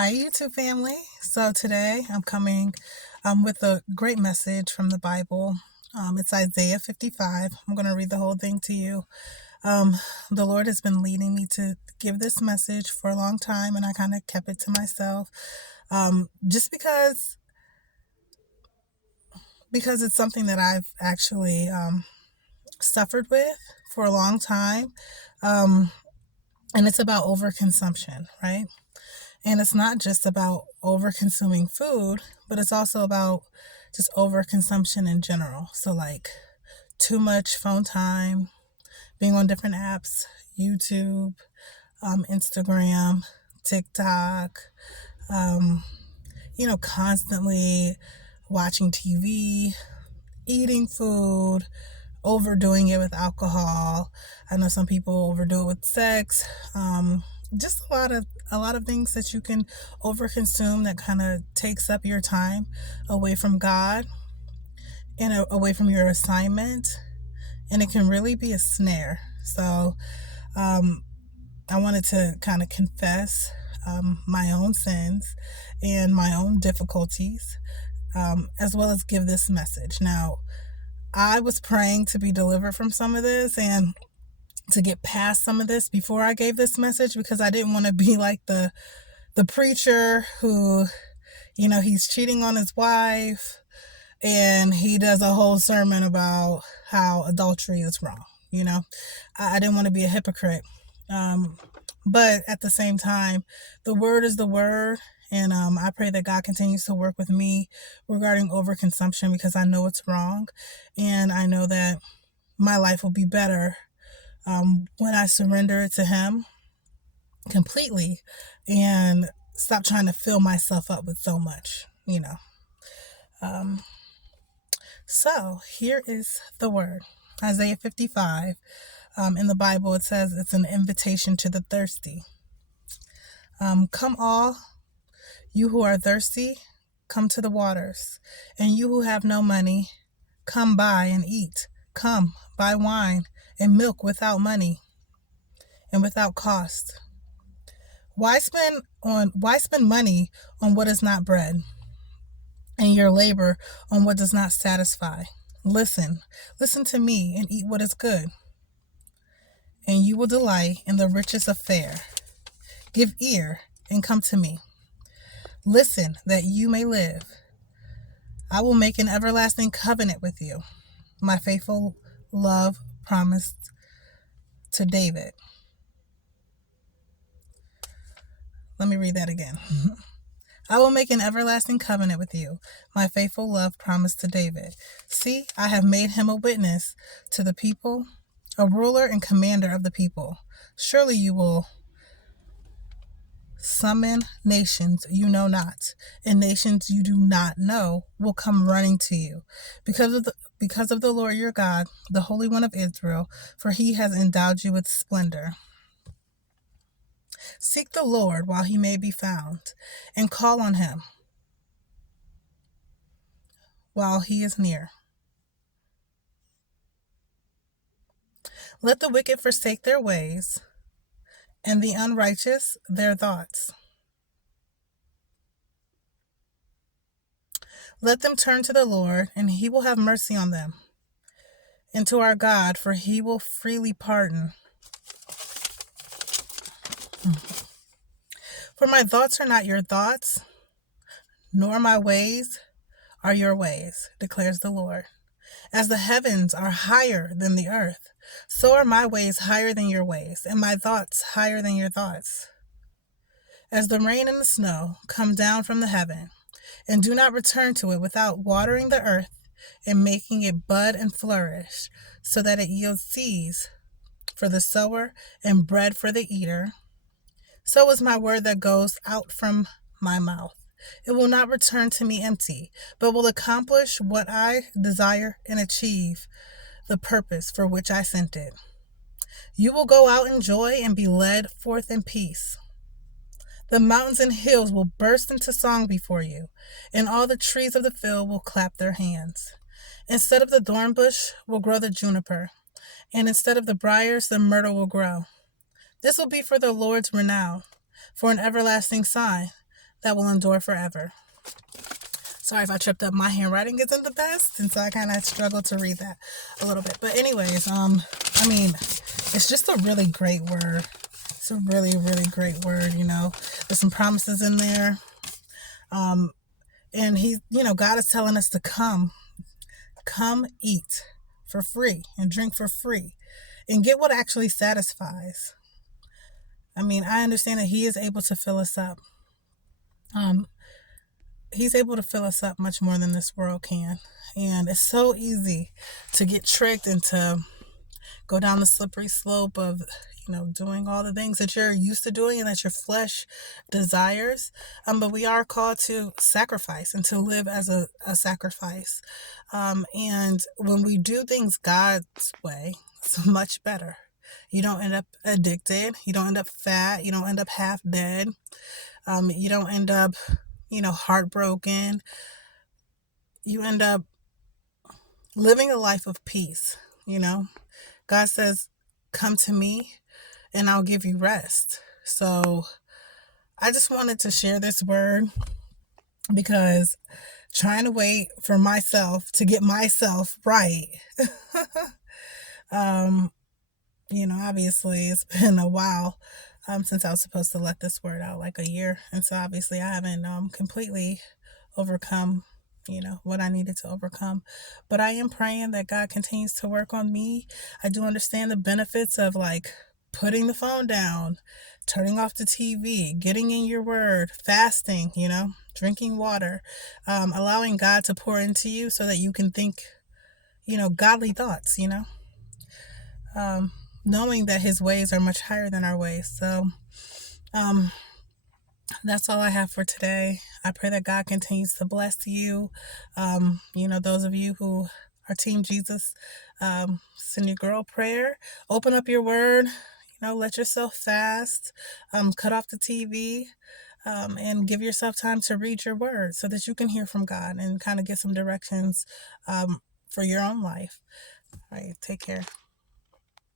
Hi, YouTube family. So today I'm coming with a great message from the Bible. It's Isaiah 55. I'm going to read the whole thing to you. Um, the Lord has been leading me to give this message for a long time, and I kind of kept it to myself just because it's something that I've actually suffered with for a long time. Um, and it's about overconsumption, right? And it's not just about over consuming food, but it's also about just overconsumption in general. So, like too much phone time, being on different apps, YouTube, Instagram, TikTok, um, constantly watching TV, eating food, overdoing it with alcohol. I know some people overdo it with sex. Just a lot of things that you can overconsume that kind of takes up your time away from God and away from your assignment, and it can really be a snare. So um, I wanted to kind of confess my own sins and my own difficulties, as well as give this message. Now, I was praying to be delivered from some of this and to get past some of this before I gave this message, because I didn't want to be like the preacher who, he's cheating on his wife and he does a whole sermon about how adultery is wrong. I didn't want to be a hypocrite. But at the same time, the word is the word. And I pray that God continues to work with me regarding overconsumption, because I know it's wrong. And I know that my life will be better when I surrender it to Him completely and stop trying to fill myself up with so much. Um, so here is the word. Isaiah 55. In the Bible, it says it's an invitation to the thirsty. Come all, you who are thirsty, come to the waters. And you who have no money, come buy and eat. Come, buy wine and milk without money and without cost. Why spend money on what is not bread, and your labor on what does not satisfy? Listen to me and eat what is good, and you will delight in the riches of fare. Give ear and come to me. Listen that you may live. I will make an everlasting covenant with you, my faithful love promised to David. Let me read that again. I will make an everlasting covenant with you, my faithful love promised to David. See, I have made him a witness to the people, a ruler and commander of the people. Surely you will summon nations you know not, and nations you do not know will come running to you, because of the Lord your God, the Holy One of Israel, for he has endowed you with splendor. Seek the Lord while he may be found, and call on him while he is near. Let the wicked forsake their ways, and the unrighteous their thoughts. Let them turn to the Lord, and he will have mercy on them, and to our God, for he will freely pardon. For my thoughts are not your thoughts, nor my ways are your ways, declares the Lord. As the heavens are higher than the earth, so are my ways higher than your ways, and my thoughts higher than your thoughts. As the rain and the snow come down from the heaven, and do not return to it without watering the earth and making it bud and flourish, so that it yields seeds for the sower and bread for the eater, so is my word that goes out from my mouth. It will not return to me empty, but will accomplish what I desire and achieve the purpose for which I sent it. You will go out in joy and be led forth in peace. The mountains and hills will burst into song before you, and all the trees of the field will clap their hands. Instead of the thorn bush will grow the juniper, and instead of the briars the myrtle will grow. This will be for the Lord's renown, for an everlasting sign. that will endure forever. Sorry if I tripped up. My handwriting isn't the best, and so I kind of struggle to read that a little bit. But anyways, I mean, it's just a really great word. It's a really, really great word. There's some promises in there. And God is telling us to come eat for free and drink for free and get what actually satisfies. I mean, I understand that He is able to fill us up. He's able to fill us up much more than this world can. And it's so easy to get tricked and to go down the slippery slope of, doing all the things that you're used to doing and that your flesh desires. But we are called to sacrifice and to live as a sacrifice. And when we do things God's way, it's much better. You don't end up addicted. You don't end up fat. You don't end up half dead. You don't end up, heartbroken. You end up living a life of peace. God says, come to me and I'll give you rest. So I just wanted to share this word because trying to wait for myself to get myself right, obviously it's been a while since I was supposed to let this word out, like a year. And so obviously I haven't completely overcome what I needed to overcome. But I am praying that God continues to work on me. I do understand the benefits of putting the phone down, turning off the TV, getting in your word, fasting, drinking water, allowing God to pour into you so that you can think, godly thoughts, knowing that His ways are much higher than our ways. So, that's all I have for today. I pray that God continues to bless you. Those of you who are Team Jesus, send your girl prayer. Open up your word. Let yourself fast. Cut off the TV. And give yourself time to read your word so that you can hear from God and kind of get some directions for your own life. All right, take care.